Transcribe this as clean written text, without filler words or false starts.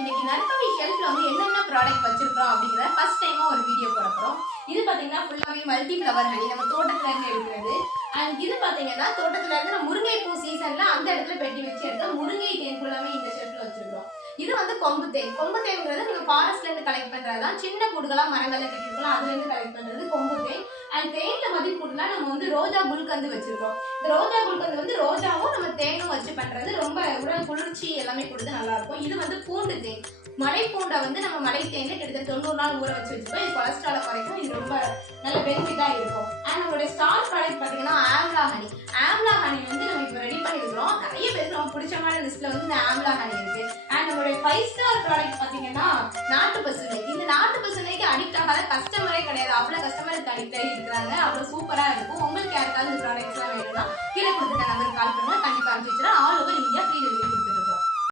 இன்னைக்கு நற்பவி ஷெல்ஃப்ல வந்து என்னென்ன ப்ராடக்ட் வச்சிருக்கோம் அப்படிங்கிறத ஃபர்ஸ்ட் டைமா ஒரு வீடியோ போட போறோம். இது பாத்தீங்கன்னா ஃபுல்லாவே மல்டி ஃப்ளவர் ஹனி நம்ம தோட்டத்துல இருந்து எடுக்கிறது. அண்ட் இது பாத்தீங்கன்னா தோட்டத்துல இருந்து நம்ம முருங்கை பூ சீசன்ல அந்த இடத்துல பெட்டி வச்சு எடுத்த முருங்கை தேன் ஃபுல்லாவே இந்த ஷெல்ஃப்ல வச்சிருக்கோம். இது வந்து கொம்பு தேன். கொம்பு தேன்ங்கிறது நீங்க ஃபாரஸ்ட்ல இருந்து கலெக்ட் பண்றதுதான். சின்ன கூடுகளா மரங்கள்ல கட்டிருக்கலாம், அதுல இருந்து கலெக்ட் பண்றது கொம்பு தேன். அண்ட் தேன்ல மதிப்புனா நம்ம வந்து ரோஜா குல்கந்து வச்சிருக்கோம். இந்த ரோஜா குல்கந்து வந்து ரோஜாவும் நம்ம தேனும் வச்சு பண்றது ரொம்ப உடல் குளிர்ச்சி எல்லாமே கொடுத்து நல்லா இருக்கும். இது வந்து பூண்டு தேன். மலை பூண்டை வந்து நம்ம மலை தேன்ல கிட்டத்தட்ட 90 நாள் ஊற வச்சு வச்சுப்போம். இது கொலஸ்ட்ராலை குறைக்கும். இது ரொம்ப நல்ல பெனிஃபிட்டா இருக்கும். அண்ட் நம்மளுடைய ஸ்டார் ப்ராடக்ட் பாத்தீங்கன்னா ஆம்லா ஹனி. ஆம்லா ஹனி வந்து நம்ம இப்போ ரெடி பண்ணிருக்கிறோம். நிறைய பேருக்கு நம்ம பிடிச்சமான லிஸ்ட்ல வந்து இந்த ஆம்லா ஹனி இருக்கு. அண்ட் நம்மளுடைய 5 ஸ்டார் ப்ராடக்ட் பாத்தீங்கன்னா நாட்டு பசுனை. இந்த நாட்டு பசுனைக்கு அடிக்ட் ஆகாத கஸ்டமரே கிடையாது. அவ்வளவு கஸ்டமருக்கு அடிக்ட் ஆகி இருக்கிறாங்க. அவ்வளவு சூப்பரா இருக்கும். உங்களுக்கு யாருக்காவது இந்த ப்ராடக்ட்ஸ் எல்லாம் வேணும்னா கீழே கொடுத்துருக்க நம்பருக்கு கால் பண்ணுங்க. கண்டிப்பா அனுப்பிச்சு வச்சுன்னா ஆல் ஓவர் இந்தியா ஃப்ரீ.